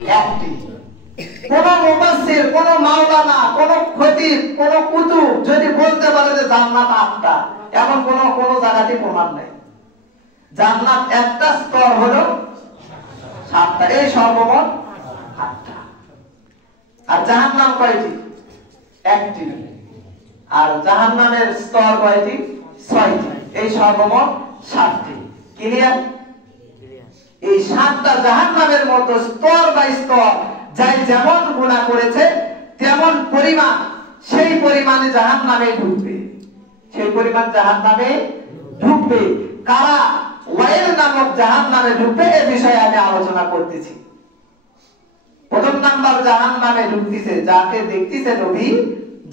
একটি। কোন মুফাসসির, কোন মাওলানা, কোন খতিব, কোন কুতুব যদি বলতে পারে যে জান্নাত 8টা, এমন কোন জায়গাতে প্রমাণ নেই। জান্নাত একটা স্তর হলো 7টা, এই সর্বমোট 8টা। আর জাহান্নাম কয়টি? একটি। আর জাহান্নামের স্তর কয়টি? 6টি, এই সর্বমোট 7টি। ক্লিয়ার? এই 7টা জাহান্নামের মতো স্তর বাই স্তর, যাই যেমন গুনাহ করেছে তেমন পরিমাণ, সেই পরিমাণে জাহান্নামে ঢুকবে, সেই পরিমাণ জাহান্নামে ঢুকবে। কারা ওয়াইল নামক জাহান্নামে ঢুকবে এই বিষয়ে আমি আলোচনা করতেছি। প্রথম নাম্বার জাহান্নামে ঢুকতেছে, যাকে দেখতেছে নবী,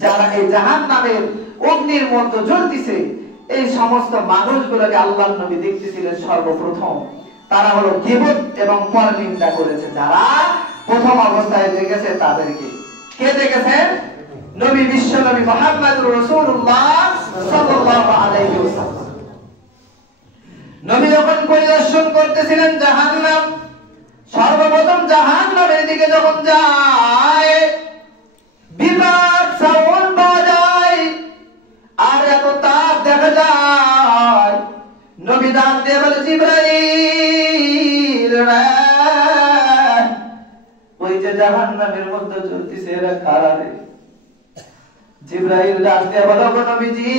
যারা এই জাহান্নামের অগ্নির মধ্যে জ্বলতেছে, এই সমস্ত মানুষগুলোকে আল্লাহর নবী দেখতেছিলেন সর্বপ্রথম। তারা হলো গীবত এবং পরনিন্দা করেছে। যারা প্রথম অবস্থায় দেখেছে তাদেরকে কে দেখেছেন? নবী, বিশ্ব নবী মুহাম্মদুর রাসূলুল্লাহ সাল্লাল্লাহু আলাইহি ওয়াসাল্লাম। নবী যখন পরিদর্শন করতেছিলেন জাহান্নাম, সর্বপ্রথম জাহান্নামের দিকে যখন যায়, বিরাট সাউন্ড পাওয়া যায় আর এত তাপ দেখা যায়। নবী ডাক দিয়ে বলে, জিবরাইল, ওই যে জাহান্নামের মধ্যে চলতেছে এরা কারা রে? জিবরাইল ডাক দিয়ে বলে, গো নবীজি,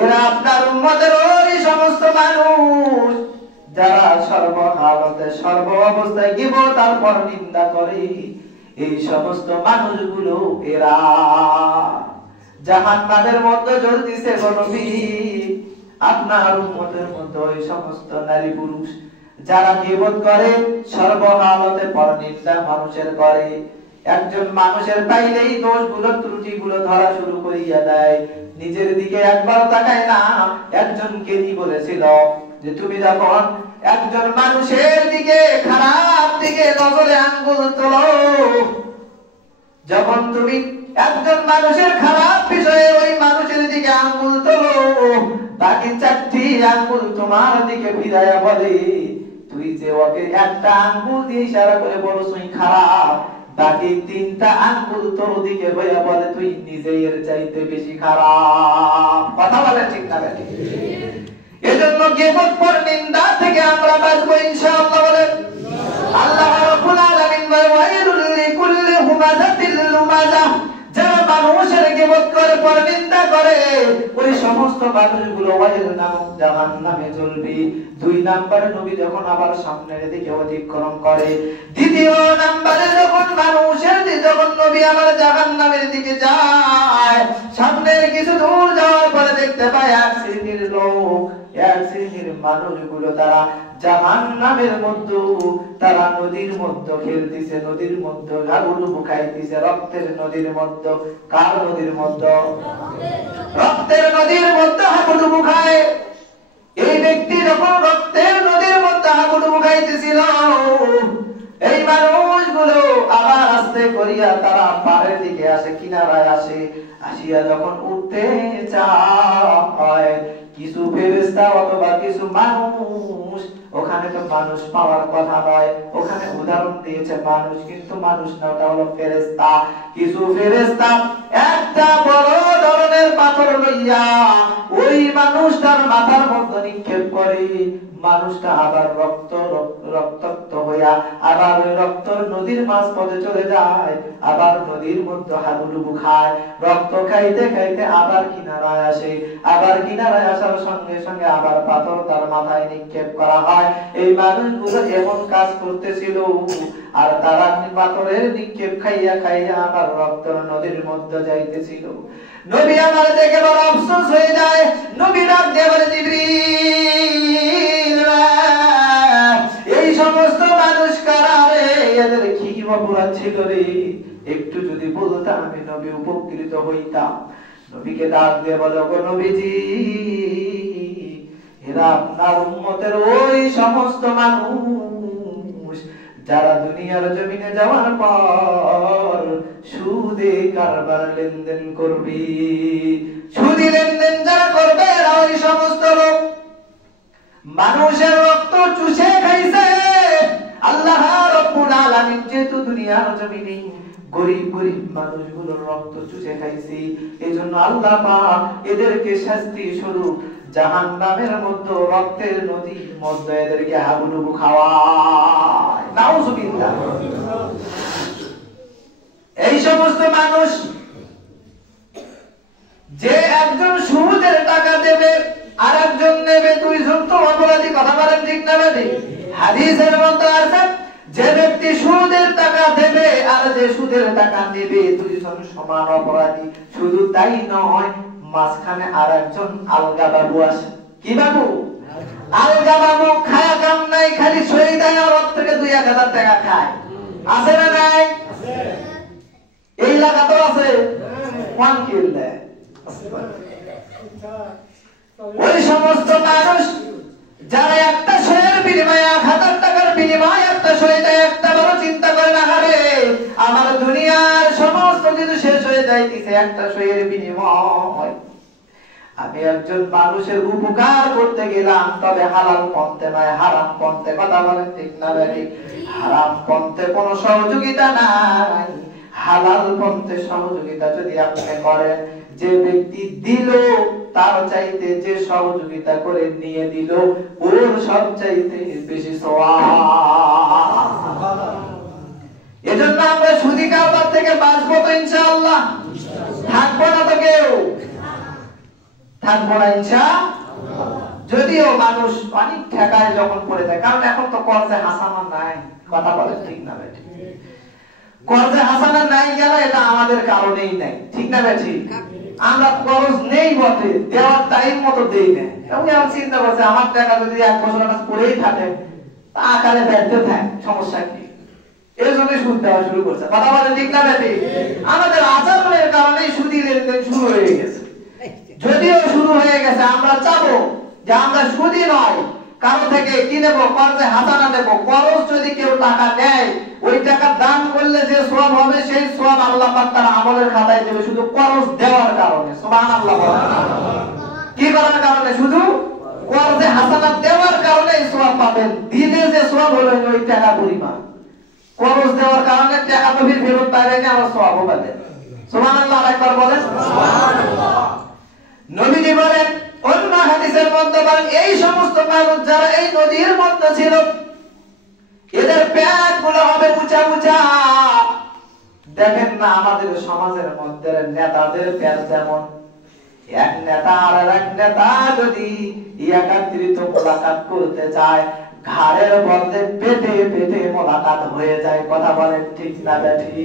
এরা আপনার উম্মতের ওই সমস্ত মানুষ যারা সর্বহালতে সর্ব অবস্থায় গীবত আর পরনিন্দা করে। এই সমস্ত মানুষগুলো এরা জাহান্নামের মধ্যে জ্বলতেছে। গো নবী, আপনার উম্মতের মধ্যে ওই সমস্ত নারী পুরুষ যারা গীবত করে, সর্বহালতে পরনিন্দা মানুষের করে, একজন মানুষের পাইলেই দোষগুলো ত্রুটিগুলো ধরা শুরু করিয়া দেয়, নিজের দিকে একবার তাকায় না। একজন জ্ঞানী বলেছিল যে তুমি যখন একজন মানুষের দিকে, খারাপ দিকে নজরে আঙ্গুল তোলো, যখন তুমি একজন মানুষের খারাপ বিষয়ে ওই মানুষের দিকে আঙ্গুল তোলো, বাকি 4টি আঙ্গুল তোমার দিকে ফিরাইয়া বলে, তুই যে ওকে একটা আঙ্গুল দিয়ে ইশারা করে বলছ খারাপ, বাকি 3টা আঙ্গুল তোর দিকে হইয়া বলে তুই নিজেই এর চাইতে বেশি খারাপ। কথা বলে ঠিক না? এজন্য গীবত পরনিন্দা থেকে আমরা বাঁচবো ইনশাআল্লাহ। বলেন আল্লাহ রাব্বুল আলামিন বলে, ওয়াইলুল লিকুল্লি হুমাযাতিল লুমাযাহ, যারা মানুষের গীবত করে, পরনিন্দা করে, ওই সমস্ত মানুষগুলো ওয়াইল নামক জাহান্নামে জ্বলবে। 2 নম্বরে নবী যখন আবার সামনের দিকে অতিক্রম করে, দ্বিতীয় নম্বরে যখন মানুষের দিকে, যখন নবী আবার জাহান্নামের দিকে যায়, সামনের কিছু দূর যাওয়ার পরে দেখতে পায় এক শ্রেণীর লোক, এক শ্রেণীর মানুষগুলো তারা জাহান্নামের মধ্যে, তারা নদীর মধ্যে খেলতেছে, নদীর মধ্যে হাবুডুবু খাইতেছে, রক্তের নদীর মধ্যে। কার নদীর মধ্যে? রক্তের নদীর মধ্যে হাবুডুবু খায়। এই ব্যক্তি যখন রক্তের নদীর মধ্যে হাবুডুবু খাইতেছিল, এই মানুষগুলো আবার আস্তে করিয়া তারা পাড়ের দিকে আসে, কিনারায় আসে। আসিয়া যখন উঠতে চায়, কিছু ফেরেশতা অথবা কিছু মানুষ, ওখানে তো মানুষ পাওয়ার কথা নয়, ওখানে উদাহরণ দিয়েছে মানুষ, কিন্তু মানুষ না, ওটা হলো ফেরেশতা। কিছু ফেরেশতা একটা বড় ধরনের পাথর লইয়া ওই মানুষটার মাথার মধ্যে নিক্ষেপ করে। মানুষটা আবার রক্তাক্ত হইয়া আবার ওই রক্ত নদীর মাঝ পথে চলে যায়, আবার নদীর মধ্যে হাবুডুবু খায়, রক্ত খাইতে খাইতে আবার কিনারায় আসে। আবার কিনারায় আসার সঙ্গে সঙ্গে আবার পাথর তার মাথায় নিক্ষেপ করা হয়। এই মানুষগুলো এমন কাজ করতেছিল, আর তারা পাথরের নিক্ষেপ খাইয়া খাইয়া আবার রক্ত নদীর মধ্যে যাইতেছিল। নবী আমার দেখে বড় আফসোস হয়ে যায়। নবী ডাক দিয়ে বলে, জিবরিল, এই সমস্ত মানুষ কারা রে? এদের কি অপরাধ ছিল রে? একটু যদি বলতাম আমি নবী উপকৃত হইতাম। নবীকে ডাক দিয়ে বলে, গো নবীজি, এরা আপনার উম্মতের ওই সমস্ত মানুষ যারা দুনিয়ার জমিনে যাওয়ার পর সুদে কারবার লেনদেন করবে। সুদি লেনদেন যারা করবে এরা ওই সমস্ত লোক মানুষের রক্ত চুষে খাইছে, দুনিয়ার জমিনে গরিব গরিব মানুষগুলোর রক্ত চুষে খাইছি। এজন্য আল্লাহ পাক এদেরকে শাস্তি স্বরূপ জাহান্নামের মধ্যে রক্তের নদীর মধ্যে এদেরকে হাবুডুবু খাওয়ায়। নাউজুবিল্লাহ। এই সমস্ত মানুষ যে একজন সুদের টাকা দেবে আর একজন নেবে, দুইজন তো অপরাধী। কথা বলেন ঠিক না বেঠিক? হাদিসের মধ্যে আছে যে ব্যক্তি সুদের টাকা দেবে আর যে সুদের টাকা নেবে দুইজন সমান অপরাধী। শুধু তাই নয়, মাঝখানে আর একজন আলগা বাবু আছে। কি বাবু? আলগা বাবু। খায়া কাম নাই, খালি সই দেয় আর ওর থেকে 2-1000 টাকা খায়। আছে না নাই? এই এলাকা তো আছে। কোন কিনলে ওই সমস্ত মানুষ যারা একটা সইয়ের বিনিময়ে 1000 টাকার বিনিময়ে একটা সই দেয়, একটা বড় চিন্তা করে না, হারে আমার দুনিয়ার সমস্ত কিছু শেষ হয়ে যাইতেছে একটা সইয়ের বিনিময়। আমি একজন মানুষের উপকার করতে গেলাম, তবে হালাল পন্থে নয়, হারাম পন্থে। কথা বলেন ঠিক না বেঠিক? হারাম পন্থে কোনো সহযোগিতা নাই, হালাল পন্থে সহযোগিতা যদি আপনি করেন, যে ব্যক্তি দিল তার চাইতে যে সহযোগিতা করে নিয়ে দিল ওর সব চাইতে বেশি সওয়াব। এজন্য আমরা সুদি কারবার থেকে বাঁচবো তো ইনশাআল্লাহ? থাকবো না তো কেউ? থাকবো না ইনশাআল্লাহ। যদিও মানুষ অনেক ঠেকায় যখন পড়ে যায়, কারণ এখন তো কর্জে হাসানা নাই। কথা বলে ঠিক না বেঠিক? কর্জে হাসানা নাই গেল, এটা আমাদের কারণেই নাই। ঠিক না বেঠিক? আমরা খরচ নেই বটে, দেওয়ার টাইম মতো দেই না। আমি চিন্তা করছি আমার টাকা যদি 1 বছর কাছে পড়েই থাকে, তা আকারে ব্যর্থ থাকে, সমস্যা কি? এই জন্য সুদ দেওয়া শুরু করছে। কথা বলে ঠিক না বেঠিক? আমাদের আচরণের কারণে সুদী লেনদেন শুরু হয়ে গেছে। যদিও শুরু হয়ে গেছে, আমরা চাবো যে আমরা সুদী নয়, কারো থেকে কি নেবো? কর্জে হাসানা নেবো। খরচ যদি কেউ টাকা নেয়, ওই টাকা দান করলে যে সওয়াব হবে সেই সওয়াব আল্লাহ পাক তার আমলের খাতায় দেবে, শুধু খরচ দেওয়ার কারণে। সুবহানাল্লাহ। কি করার কারণে? শুধু কর্জে হাসানা দেওয়ার কারণে সওয়াব পাবেন। দিলে যে সওয়াব হলো ওই টাকা পরিমাণ, খরচ দেওয়ার কারণে টাকা তো ফেরত পাবেন, আর সওয়াবও পাবেন। সুবহানাল্লাহ। একবার বলেন সুবহানাল্লাহ। নবীজি বলেন অন্য হাদিসের মধ্যে বলেন, এই সমস্ত মানুষ যারা এই নদীর মধ্যে ছিল, এদের পেট গুলো হবে উঁচা উঁচা। দেখেন না আমাদের সমাজের মধ্যে নেতাদের পেট যেমন, এক নেতা আর এক নেতা যদি একাত্রিত মোলাকাত করতে চায়, ঘাড়ের মধ্যে পেটে পেটে মোলাকাত হয়ে যায়। কথা বলেন ঠিক না বেঠিক?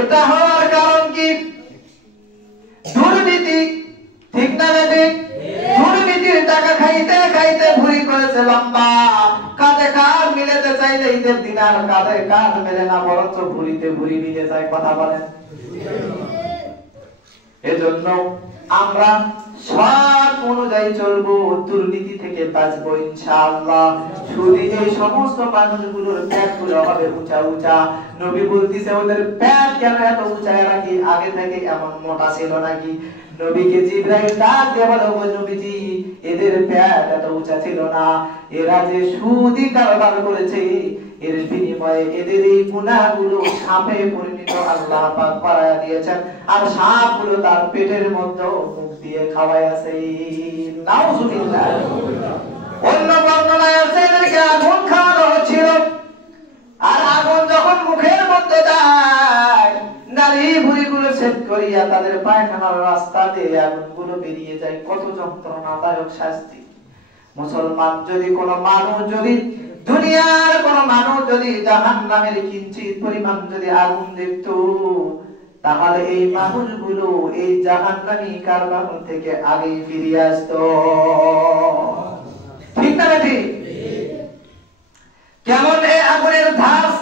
এটা হওয়ার কারণ কি? দুর্নীতি। ঠিক না বেঠিক? দুর্নীতির টাকা খাইতে খাইতে ভুঁড়ি করেছে লম্বা। কাঁধে কাঁধ মিলাতে চাইলে ঈদের দিন আর কাঁধে কাঁধ মেলে না, বরঞ্চ ভুঁড়িতে ভুঁড়ি মিলে যায়। কথা বলেন। এজন্য আমরা সৎ অনুযায়ী চলবো, দুর্নীতি থেকে বাঁচবো ইনশাআল্লাহ। সুদী এই সমস্ত মানুষগুলোর পেট গুলো হবে উঁচা উঁচা। নবী বলতেছে ওদের পেট কেন এত উঁচা? এরা কি আগে থেকে এমন মোটা ছিল নাকি? নবীকে জিবরাইল ডাক দিয়ে বলে, ও নবীজি, এদের পেট এত উঁচা ছিল না। এরা যে সুদী কারবার করেছে, এর বিনিময়ে এদের এই গুনাহগুলো সাপে পরিণত আল্লাহ পাক করায়া দিয়েছেন, আর সাপগুলো তার পেটের মধ্যে মুখ দিয়ে খাওয়াইছে। নাউজুবিল্লাহ। অন্য বর্ণনায় আছে এদেরকে আগুন খাওয়ানো হচ্ছিল, আর আগুন যখন মুখের মধ্যে যায়, নারী ভুঁড়িগুলো ছেদ করিয়া তাদের পায়খানার রাস্তা দিয়ে আগুনগুলো বেরিয়ে যায়। কত যন্ত্রণাদায়ক শাস্তি! মুসলমান যদি কোনো মানুষ, যদি দুনিয়ার কোন মানুষ যদি জাহান্নামের কিঞ্চিত পরিমাণ যদি আগুন দেখত, তাহলে এই মানুষগুলো এই জাহান্নামী কারবার থেকে আগেই ফিরে আসতো। ঠিক না ঠিক? কেমন এই আগুনের ধাস,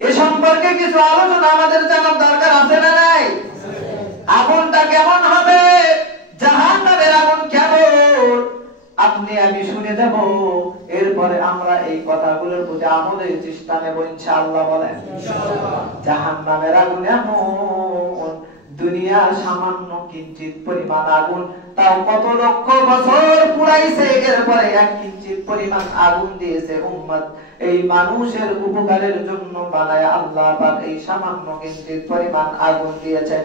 এ সম্পর্কে কিছু আলোচনা আমাদের জানার দরকার আছে না নাই? আগুনটা কেমন হবে? জাহান্নামের আগুন কেমন আপনি আমি শুনে যাব, এরপরে আমরা এই কথাগুলোর প্রতি আমলের চেষ্টা নেব ইনশাআল্লাহ। বলেন ইনশাআল্লাহ। জাহান্নামের আগুন এমন দুনিয়ার সামান্য কিঞ্চিত পরিমাণ আগুন, তাও কত লক্ষ বছর পুরাইছে, এরপরে এক কিঞ্চিত পরিমাণ আগুন দিয়েছে উম্মত এই মানুষের উপকারের জন্য বানায় আল্লাহ পাক এই সামান্য কিঞ্চিত পরিমাণ আগুন দিয়েছে।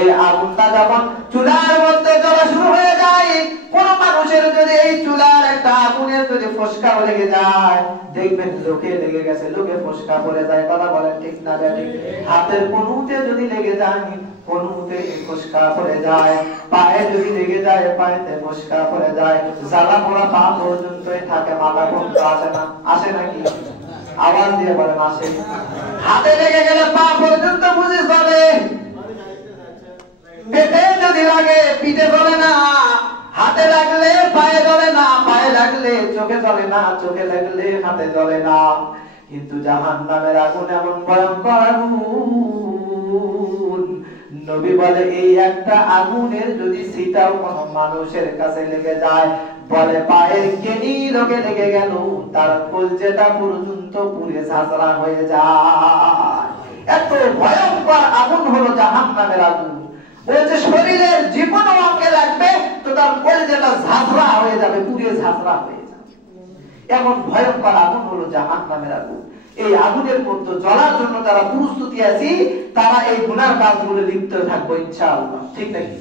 এই আগুনটা যখন চুলার মধ্যে জ্বলা শুরু হয়ে যায়, কোন মানুষের যদি এই চুলার একটা আগুনের যদি ফসকা লেগে যায়, দেখবেন লোকে লেগে গেছে, লোকে ফসকা পড়ে যায়, কথা বলেন ঠিক না ঠিক? হাতের কনুতে যদি লেগে যায়, কনুতে ফসকা পড়ে যায়, পায়ে যদি লেগে যায়, পায়েতে ফসকা পড়ে যায়, জ্বালা পোড়া পা পর্যন্তই থাকে, মাথা পর্যন্ত আসে না, আসে নাকি? আওয়াজ দিয়ে বলেন আসে। হাতে লেগে গেলে পা পর্যন্ত বুঝে চলে, পেটে যদি লাগে পিঠে জ্বলে না, হাতে লাগলে পায়ে জ্বলে না, পায়ে লাগলে চোখে জ্বলে না, চোখে লাগলে হাতে জ্বলে না। কিন্তু জাহান্নামের আগুন এমন ভয়ঙ্কর আগুন, নবী বলে এই একটা আগুনের যদি ছিটাও কোন মানুষের কাছে লেগে যায়, বলে পায়ের কেনি লোকে লেগে গেল, তার কলজেটা পর্যন্ত পুড়ে ঝাঁঝরা হয়ে যায়। এত ভয়ঙ্কর আগুন হলো জাহান্নামের আগুন। বলছে শরীরের যে কোনো অঙ্গে লাগবে তো তার কলজেটা ঝাঁঝরা হয়ে যাবে, পুড়ে ঝাঁঝরা হয়ে যাবে। এমন ভয়ঙ্কর আগুন হলো জাহান্নামের আগুন। এই আগুনের মধ্যে জ্বলার জন্য যারা প্রস্তুতি আছি, তারা এই গুনার কাজগুলো লিপ্ত থাকবো ইনশাআল্লাহ, ঠিক নাকি?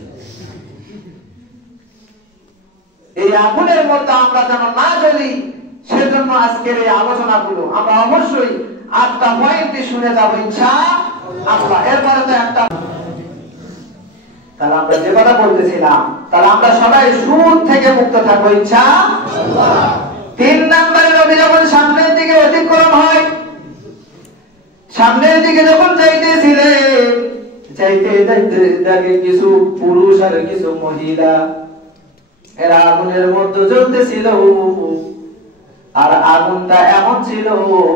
এই আগুনের মধ্যে আমরা যেন না জ্বলি, সেজন্য আজকের এই আলোচনাগুলো আমরা অবশ্যই 8টা পয়েন্টে শুনে যাবো ইনশাআল্লাহ। এরপরে তো একটা, তাহলে আমরা যে কথা বলতেছিলাম, তাহলে আমরা সবাই সুদ থেকে মুক্ত থাকবো ইনশাআল্লাহ। 3 নম্বরে নবী যখন সামনের দিকে অতিক্রম হয়, সামনের দিকে যখন যাইতেছিলেন, যাইতে যাইতে দেখে কিছু পুরুষ আর কিছু মহিলা এরা আগুনের মধ্যে জ্বলতেছিল। আর আগুনটা এমন ছিল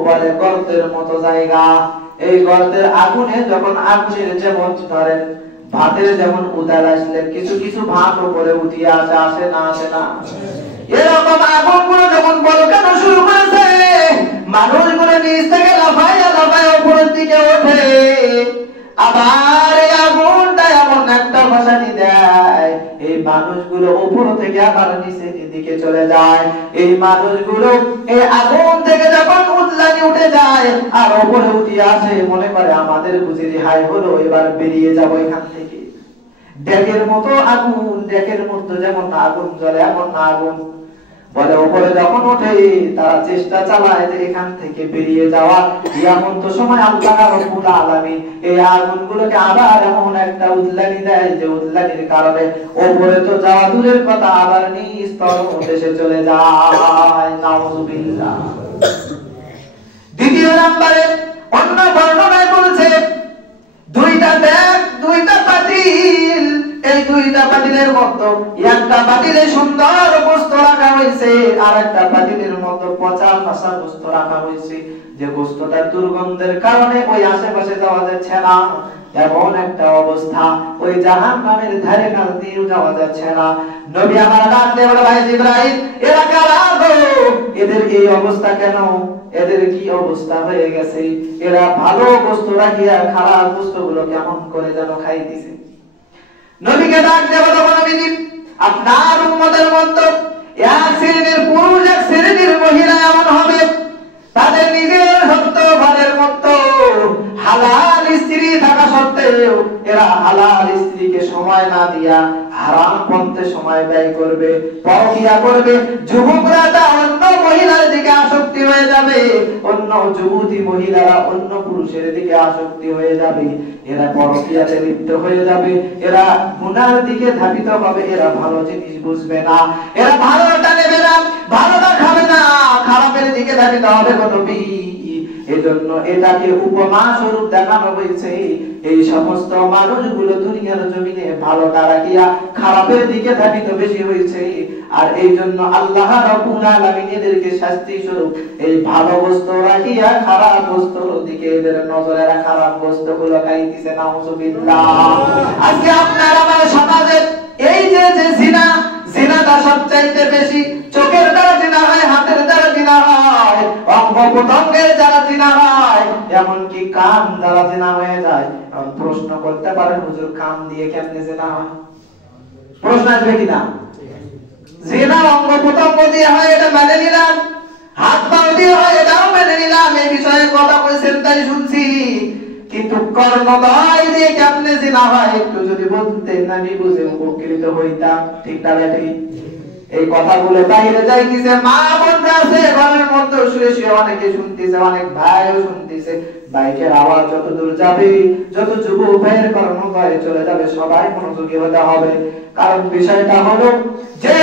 বলে গর্তের মতো জায়গা। এই গর্তের আগুনে যখন আগুনের যেমন ধরেন ভাতের যেমন উতাল আসলে কিছু কিছু ভাত উপরে উঠিয়ে আসে, আসে না আসে না, এরকম আগুনগুলো যখন বলকানো শুরু করেছে, মানুষগুলো নিচ থেকে লাফাইয়া লাফাইয়া উপরের দিকে ওঠে। আবার এই আগুনটা এমন একটা ভাসানি দেয়, এই মানুষগুলো উপর থেকে আবার নিচের দিকে চলে যায়। এই মানুষগুলো এই আগুন থেকে যখন উতলানি উঠে যায় আর উপরে উঠে আসে, মনে করে আমাদের বুঝি রেহাই হলো, এবার বেরিয়ে যাবো এখান থেকে। ডেকের মতো আগুন, ডেকের মধ্যে যেমন আগুন জ্বলে এমন আগুন বলে উপরে যখন ওঠে, তারা চেষ্টা চালায় যে এখান থেকে বেরিয়ে যাওয়া। এমন তো সময় আল্লাহ রাব্বুল আলামিন এই আগুনগুলোকে আবার এমন একটা উতলানি দেয়, যে উতলানির কারণে উপরে তো যাওয়া দূরের কথা, আবার নিচ তরফ দেশে চলে যায়। নাউযুবিল্লাহ। দ্বিতীয় নম্বরে অন্য বর্ণনায় বলছে দুইটা দেখ, দুইটা পাতিল, এই দুইটা পাতিলের মধ্যে একটা পাতিলে সুন্দর গোশত রাখা হয়েছে, আর একটা পাতিলের মধ্যে পচা ফাঁসা গোশত রাখা হয়েছে, যে গোশতটা দুর্গন্ধের কারণে ওই আশেপাশে যাওয়া যাচ্ছে না। এমন একটা অবস্থা, ওই জাহান্নামের ধারে কাছ দিয়ে যাওয়া যাচ্ছে না। নবী আমার ডাক দিয়ে বলে, ভাই জিবরাইল, এরা কারা গো? এদের এই অবস্থা কেন? এদের কি অবস্থা হয়ে গেছে? এরা ভালো গোশত রাখিয়া খারাপ গোশতগুলো কেমন করে যেন খাইতেছে। নবীকে ডাক দিয়ে বলে, নবীজি, আপনার উম্মতের মধ্যে এক শ্রেণীর পুরুষ এক শ্রেণীর মহিলা এমন হবে, তাদের নিজের সত্য ঘরের মধ্যে হালাল স্ত্রী থাকা সত্ত্বেও এরা হালাল স্ত্রীকে সময় না দিয়া হারাম পন্থে সময় ব্যয় করবে, পরকিয়া করবে। যুবকরা তা অন্য মহিলার দিকে আসক্তি হয়ে যাবে, অন্য যুবতী মহিলারা অন্য পুরুষের দিকে আসক্তি হয়ে যাবে, এরা পরকিয়াতে লিপ্ত হয়ে যাবে, এরা গুনার দিকে ধাবিত হবে, এরা ভালো জিনিস বুঝবে না, এরা ভালোটা নেবে না, ভালোটা খাবে না, খারাপের দিকে ধাবিত হবে। নবী এজন্য এটাকে উপমা স্বরূপ দেখানো হয়েছে, এই সমস্ত মানুষগুলো দুনিয়ার জমিনে ভালোটা রাখিয়া খারাপের দিকে ধাবিত বেশি হয়েছে। আর এই জন্য আল্লাহ রাব্বুল আলামিন এদেরকে শাস্তি স্বরূপ এই ভালো বস্তু রাখিয়া খারাপ বস্তুর দিকে এদের নজরে রাখা, খারাপ বস্তুগুলো খাইতেছে। নাউযুবিল্লাহ। আজকে আপনার আমার সমাজে এই যে জিনা, জিনাটা সবচাইতে বেশি, চোখের দ্বারা জিনা হয়, হাতের দ্বারা জিনা হয়, অঙ্গ প্রত্যঙ্গের দ্বারা জিনা হয়, এমনকি কান দ্বারা জিনা হয়ে যায়। প্রশ্ন করতে পারেন হুজুর কান দিয়ে কেমনে জিনা হয়? প্রশ্ন আসবে কিনা? জিনা অঙ্গ প্রত্যঙ্গ দিয়ে হয়, এটা মেনে নিলাম। হাত পা দিয়ে হয়, এটাও মেনে নিলাম। এই বিষয়ে কথা বলেছেন তাই শুনছি, কিন্তু কর্ণদয় দিয়ে কেমনে জিনা হয় একটু যদি বলতেন আমি বুঝে উপকৃত হইতাম। ঠিক না বেটি? এই কথাগুলো বাইরে যাইতেছে, মা বোনরা আছে ঘরের মধ্যে শুয়ে শুয়ে অনেকে শুনতেছে, অনেক ভাইও শুনতেছে। বাইকের আওয়াজ যত দূর যাবে, যত যুবক ভাইয়ের কর্ণদয়ে চলে যাবে, সবাই মনোযোগী হতে হবে। কারণ বিষয়টা হলো যে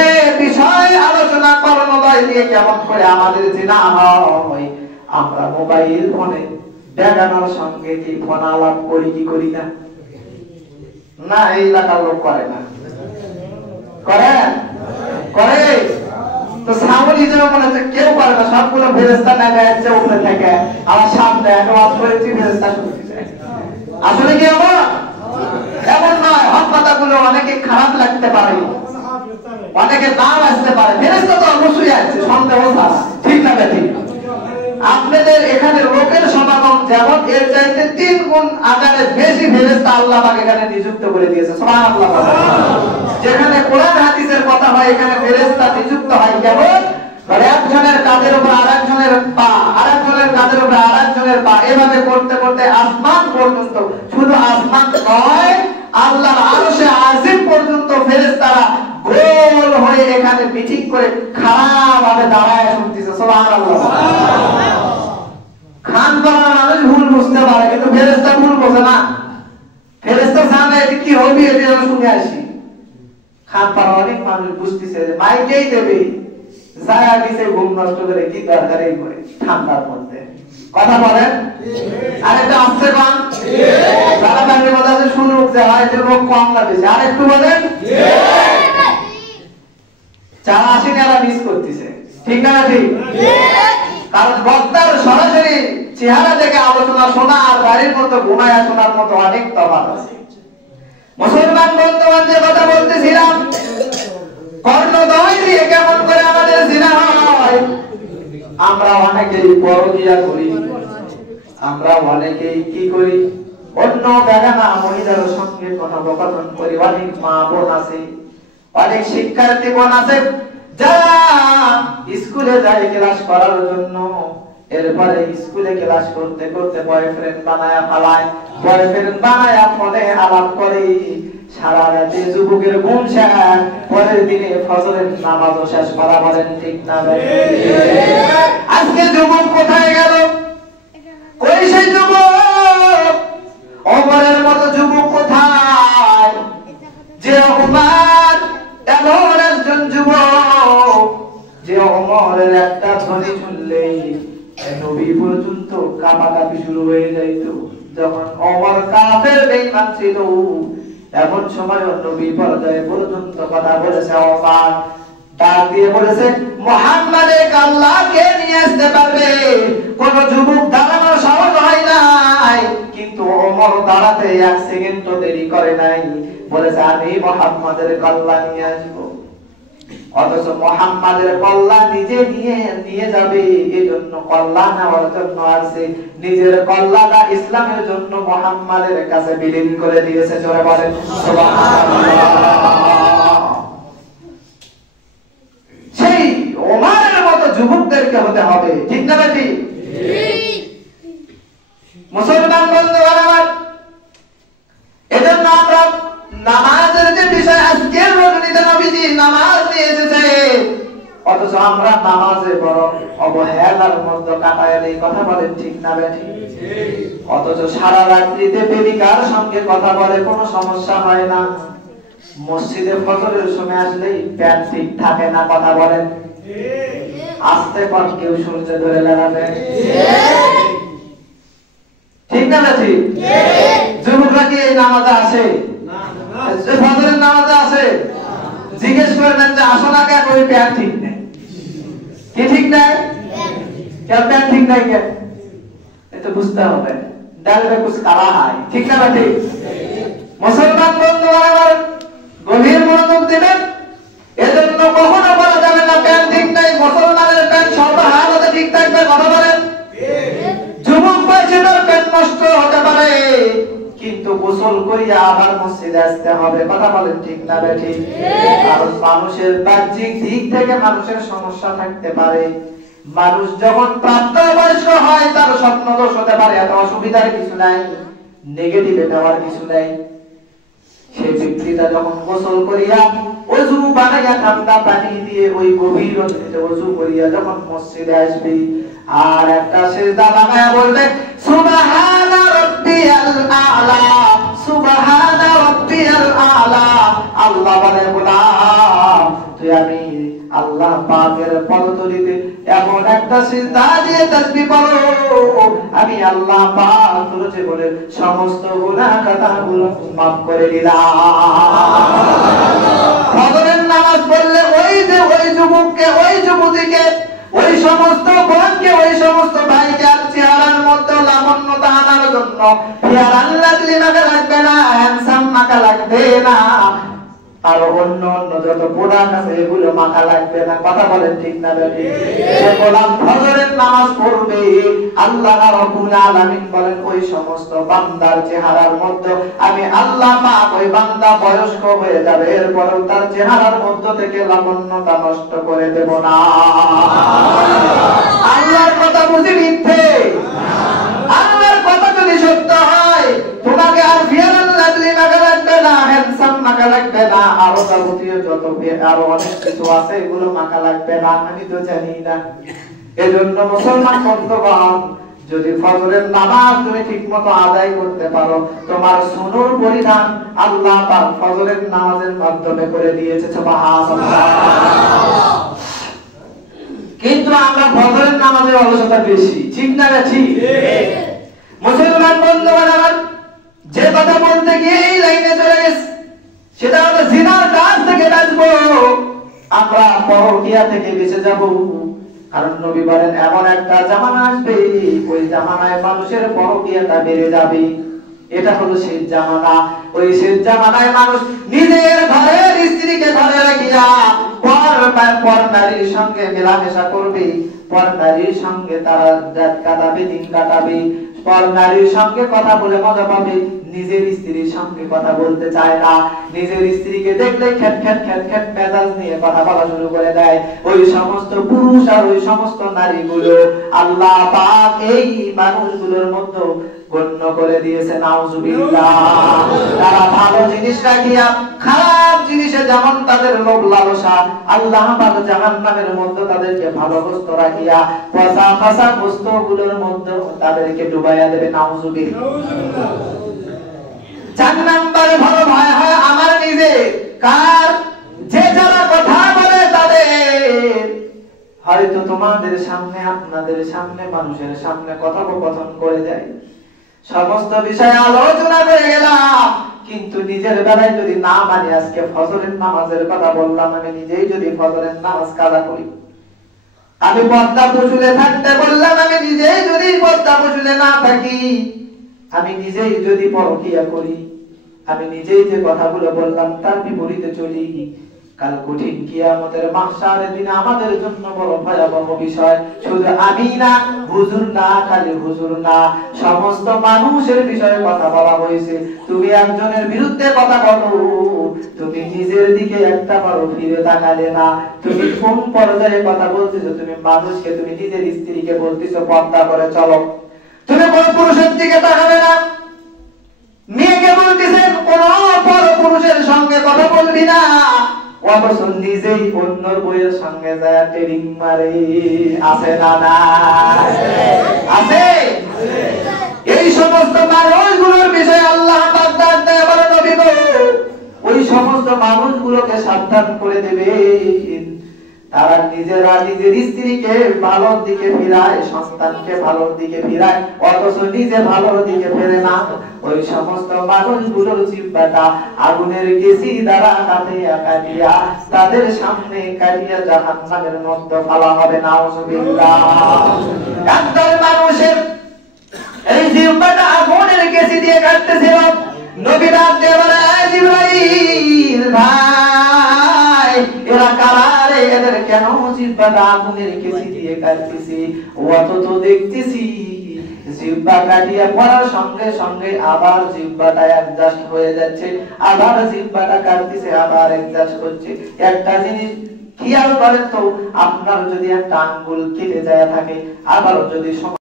বিষয় আলোচনা কর্ণদয় দিয়ে কেমন করে আমাদের জিনা হয়। আমরা মোবাইল ফোনে বেগানার সঙ্গে কি ফোন আলাপ করি কি করি না? না, এই এলাকার লোক করে না। করে করে তো সামনে হিসেবে মনে হচ্ছে কেউ করে না, সবগুলো ফেরেশতা নেমে আসছে উপরে থেকে। আমার সামনে একটা ওয়াজ করেছি, ফেরেশতা শুনতেছে। আসলে কি এমন? এমন নয়। হক কথাগুলো অনেকে খারাপ লাগতে পারে, অনেকে নাও আসতে পারে, ফেরেশতা তো অবশ্যই আসছে, সন্দেহ ছাড়া। ঠিক না বেঠিক? আপনাদের এখানে লোকের সমাগম যেমন, এর চাইতে 3 গুণ আকারে বেশি ফেরেশতা আল্লাহ পাক এখানে নিযুক্ত করে দিয়েছে। সুবহানাল্লাহ। যেখানে কোরআন হাদিসের কথা হয়, এখানে ফেরেশতা নিযুক্ত হয় কেবল একজনের কাঁধের উপর আরেকজনের পা, আরেকজনের কাঁধের উপর আরেকজনের পা, এভাবে করতে করতে আসমান পর্যন্ত, শুধু আসমান নয় আল্লাহর আরশে আজিম পর্যন্ত ফেরেশতারা গোল হয়ে এখানে মিটিং করে খারাপভাবে দাঁড়ায় শুনতেছে। সুবহানাল্লাহ। খান পাড়ার মানুষ ভুল বুঝতে পারে, কিন্তু ফেরেশতা ভুল বোঝে না। ফেরেশতা জানে এটা কি হবে, এটা আমরা শুনে আসি। খান পাড়ার অনেক মানুষ বুঝতেছে যে মাইকেই দেবে, যারা দিছে ঘুম নষ্ট করে, কি দরকার এই করে ঠান্ডার মধ্যে কথা বলেন। আরেকটা আসছে কম, যারা ব্যাংকের মধ্যে আছে শুনুক যে হয় যে লোক কম লাগছে। আর একটু বলেন, যারা আসেনি এরা মিস করতেছে। ঠিক না ঠিক? কারণ বক্তার সরাসরি চেহারা দেখে আলোচনা শোনা আর বাড়ির মতো ঘুমায়া শোনার মতো অনেক তফাৎ আছে। মুসলমান বন্ধুবান যে কথা বলতেছিলাম, কর্ণদয় দিয়ে কেমন করে আমাদের জিনা হয়। আমরা অনেকেই পরকিয়া করি, আমরা অনেকেই কি করি, অন্য বেগানা মহিলার সঙ্গে কথোপকথন করি। অনেক মা বোন আছে, অনেক শিক্ষার্থী বোন আছে যারা স্কুলে যায় ক্লাস করার জন্য, এরপরে স্কুলে ক্লাস করতে করতে বয়ফ্রেন্ড বানায়া ফালায়, বয়ফ্রেন্ড বানায়া ফোনে আলাপ করে, সারা রাতে যুবকের ঘুম শেষ, পরের দিনে ফজরের নামাজও শেষ করা। বলেন ঠিক না? আজকে যুবক কোথায় গেল? কই সেই যুবক? ওমরের মতো যুবক কোথায়? যে ওমর এমন একজন যুবক, যে ওমরের একটা ধ্বনি শুনলেই নবী পর্যন্ত কাঁপাকাঁপি শুরু হয়ে যাইত। যখন ওমর কাফের বেঈমান ছিল, এমন সময় নবী পর্যায়ে পর্যন্ত কথা বলেছে। ওমর ডাক দিয়ে বলেছে, মুহাম্মাদে আল্লাহকে নিয়ে আসতে পারবে? কোন যুবক দাঁড়ানোর সাহস হয় নাই, কিন্তু ওমর দাঁড়াতে 1 সেকেন্ডও দেরি করে নাই, বলেছে আমি মুহাম্মাদের কল্লা নিয়ে আসবো। অথচ মুহাম্মাদের কল্লা নিজে নিয়ে যাবে, এজন্য কল্লা নেওয়ার জন্য আসে, নিজের কল্লাটা ইসলামের জন্য মুহাম্মাদের কাছে বিলীন করে দিয়েছে। জোরে বলেন সুবহানাল্লাহ। সেই ওমরের মতো যুবকদেরকে হতে হবে। ঠিক না বেটি? মুসলমান বন্ধুগণ আমার, এজন্য আমরা নামাজের যে বিষয়, আজকের রজনীতে নবীজি নামাজ নিয়ে এসেছে, অথচ আমরা নামাজে বড় অবহেলার মধ্যে কাটায় এই কথা বলেন। ঠিক না বেটি? অথচ সারা রাত্রিতে প্রেমিকার সঙ্গে কথা বলে, কোনো সমস্যা হয় না। মসজিদে ফজরের সময় আসলেই প্যান্ট ঠিক থাকে না, কথা বলেন। আস্তে পর কেউ সূর্যে ধরে দাঁড়াবে। ঠিক না বেটি? যুবকরা কি এই নামাজে আসে? ফজরের নামাজে আসে? জিজ্ঞেস করবেন যে আসো না কেন? ওই প্যান্ট ঠিক নেই। কি ঠিক নাই? কেন প্যান্ট ঠিক নাই? কেন এটা বুঝতে হবে। ডালবে কুছ কালা হয়। ঠিক না বেটি? মুসলমান বন্ধুরা আমার গভীর মনোযোগ দেবেন। এজন্য কখনো বলা যাবে না প্যান্ট ঠিক নাই। মুসলমানের প্যান্ট সর্বহালতে ঠিক থাকবে। কথা বলেন। যুবক পাইছে তার করিয়া আবার মসজিদে আসতে হবে। কথা বলেন ঠিক না বেঠিক? কারণ মানুষের বাহ্যিক দিক থেকে মানুষের সমস্যা থাকতে পারে। মানুষ যখন প্রাপ্তবয়স্ক হয় তার স্বপ্ন দোষ হতে পারে, এত অসুবিধার কিছু নাই, নেগেটিভে নেওয়ার কিছু নাই। সেই ব্যক্তিটা যখন গোসল করিয়া ওযু বানাইয়া ঠান্ডা পানি দিয়ে ওই গভীর নদীতে ওযু করিয়া যখন মসজিদে আসবে আর একটা সিজদা লাগায়া বলবে সুবহানা রাব্বিয়াল আ'লা, সুবহানা রাব্বিয়াল আ'লা। আল্লাহ বলে গোলাম তুই আমি আল্লাহ পাকের পদতলিতে এমন একটা সিজদা দিয়ে তাসবিহ পড়ো, আমি আল্লাহ পাক তোর জীবনের সমস্ত গুনাহ খাতাগুলো মাফ করে দিলাম। ফজরের নামাজ পড়লে ওই যে ওই যুবককে, ওই যুবতীকে, ওই সমস্ত বোনকে, ওই সমস্ত ভাইকে আর চেহারার মধ্যে লাবণ্যতা আনার জন্য ফেয়ার আল্লাহ মাখা লাগবে না, হ্যান্ডসাম মাখা লাগবে না, আর অন্য অন্য যত প্রোডাক্ট আছে এগুলো মাথা লাগবে না। কথা বলেন ঠিক না বেঠিক? সে গোলাম ফজরের নামাজ পড়বে, আল্লাহ রাব্বুল আলামিন বলেন ওই সমস্ত বান্দার চেহারার মধ্যে আমি আল্লাহ পাক ওই বান্দা বয়স্ক হয়ে যাবে, এরপরেও তার চেহারার মধ্য থেকে লাবণ্যতা নষ্ট করে দেব না। আল্লাহর কথা বুঝি মিথ্যে? আল্লাহর কথা যদি সত্য হয় তোমাকে আর ফিয়ার আল্লাহ মাখা লাগবে না, হ্যান্ডসাম মাখা লাগবে না, আরো যাবতীয় যত আরো অনেক কিছু আছে এগুলো মাখা লাগবে না। আমি তো জানি না। এজন্য মুসলমান বন্ধুগণ, যদি ফজরের নামাজ তুমি ঠিকমতো আদায় করতে পারো, তোমার সুনুর পরিধান আল্লাহ পাক ফজরের নামাজের মাধ্যমে করে দিয়েছে। সুবহানাল্লাহ। কিন্তু আমরা ফজরের নামাজের অলসতা বেশি, ঠিক না? ঠিক। মুসলমান বন্ধুগণ আমার, যে কথা বলতে গিয়ে এই লাইনে চলে গেছে সেটা হলো জিনার কাজ থেকে বাঁচবো, আমরা পরকীয়া থেকে বেঁচে যাব। কারণ নবী বলেন এমন একটা জামানা আসবে ওই জামানায় মানুষের পরকীয়াটা বেড়ে যাবে। এটা হলো শেষ জামানা। ওই শেষ জামানায় মানুষ নিজের ঘরের স্ত্রীকে ঘরে রাখিয়া পর নারীর সঙ্গে মেলামেশা করবে, পর নারীর সঙ্গে তারা রাত কাটাবে, দিন কাটাবে, পর নারীর সঙ্গে কথা বলে মজা পাবে, নিজের স্ত্রীর সঙ্গে কথা বলতে চায় না, নিজের স্ত্রীকে দেখলে খ্যাট খ্যাট খ্যাট খ্যাট মেজাজ নিয়ে কথা বলা শুরু করে দেয়। ওই সমস্ত পুরুষ আর ওই সমস্ত নারীগুলো আল্লাহ পাক এই মানুষগুলোর মধ্যে গণ্য করে দিয়েছে। নাউজুবিল্লাহ। তারা ভালো জিনিস রাখিয়া খারাপ জিনিসে যেমন তাদের লোভ লালসা, আল্লাহ পাক জাহান্নামের মধ্যে তাদেরকে ভালো বস্তু রাখিয়া পচা ফাঁসা বস্তুগুলোর মধ্যে তাদেরকে ডুবাইয়া দেবে। নাউজুবিল্লাহ। 4 নম্বরে ভালো ভয় হয় আমার নিজে, কার? যে যারা কথা বলে তাদের। হয়তো তোমাদের সামনে, আপনাদের সামনে, মানুষের সামনে কথোপকথন করে যায়, সমস্ত বিষয় আলোচনা করে গেলাম, কিন্তু নিজের বেলায় যদি না মানি, আজকে ফজরের নামাজের কথা বললাম, আমি নিজেই যদি ফজরের নামাজ কাজা করি, আমি পর্দা পশুলে থাকতে বললাম, আমি নিজেই যদি পর্দা পশুলে না থাকি, আমি নিজেই যদি পরকীয়া করি, আমি নিজেই যে কথাগুলো বললাম তার বিপরীতে চলি, কাল কঠিন কিয়ামতের মাহশারের দিনে আমাদের জন্য বড় ভয়াবহ বিষয়। শুধু আমি না, হুজুর না, খালি হুজুর না, সমস্ত মানুষের বিষয়ে কথা বলা হয়েছে। তুমি একজনের বিরুদ্ধে কথা বলো, তুমি নিজের দিকে একটা বারো ফিরে তাকালে না। তুমি কোন পর্যায়ে কথা বলতেছো? তুমি মানুষকে, তুমি নিজের স্ত্রীকে বলতেছো পর্দা করে চলো, তুমি কোন পুরুষের দিকে তাকাবে না। মেয়েকে বলতেছেন কোন পর পুরুষের সঙ্গে কথা বলবি না, অবশ্য নিজেই অন্যর বইয়ের সঙ্গে যায় ট্রেডিং মারে। আছে না? না আছে। এই সমস্ত মানুষগুলোর বিষয়ে আল্লাহ পাক ডাক দেয়, বলে নবী গো ওই সমস্ত মানুষগুলোকে সাবধান করে দেবেন, তারা নিজেরা নিজের স্ত্রীকে ভালোর দিকে ফিরায়, সন্তানকে ভালোর দিকে ফিরায়, অথচ নিজে ভালোর দিকে ফেরে না। ওই সমস্ত মানুষগুলোর জিহ্বাটা আগুনের কেসি দ্বারা কাটিয়া কাটিয়া তাদের সামনে কাটিয়া জাহান্নামের মধ্যে ফেলা হবে। নাউজুবিল্লাহ। একদল মানুষের এই জিহ্বাটা আগুনের কেসি দিয়ে কাটতেছিল। নবী ডাক দিয়ে বলে, জিবরাইল ভাই, এরা কারা রে? এদের কেন জিহ্বাটা আগুনের কেসি দিয়ে কাটতেছি? অত তো দেখতেছি জিহ্বা কাটিয়ে পড়ার সঙ্গে সঙ্গে আবার জিহ্বাটা অ্যাডজাস্ট হয়ে যাচ্ছে, আবার জিহ্বাটা কাটতেছে, আবার অ্যাডজাস্ট হচ্ছে। একটা জিনিস খেয়াল করেন তো, আপনার যদি একটা আঙ্গুল কেটে যায় থাকে, আবারও যদি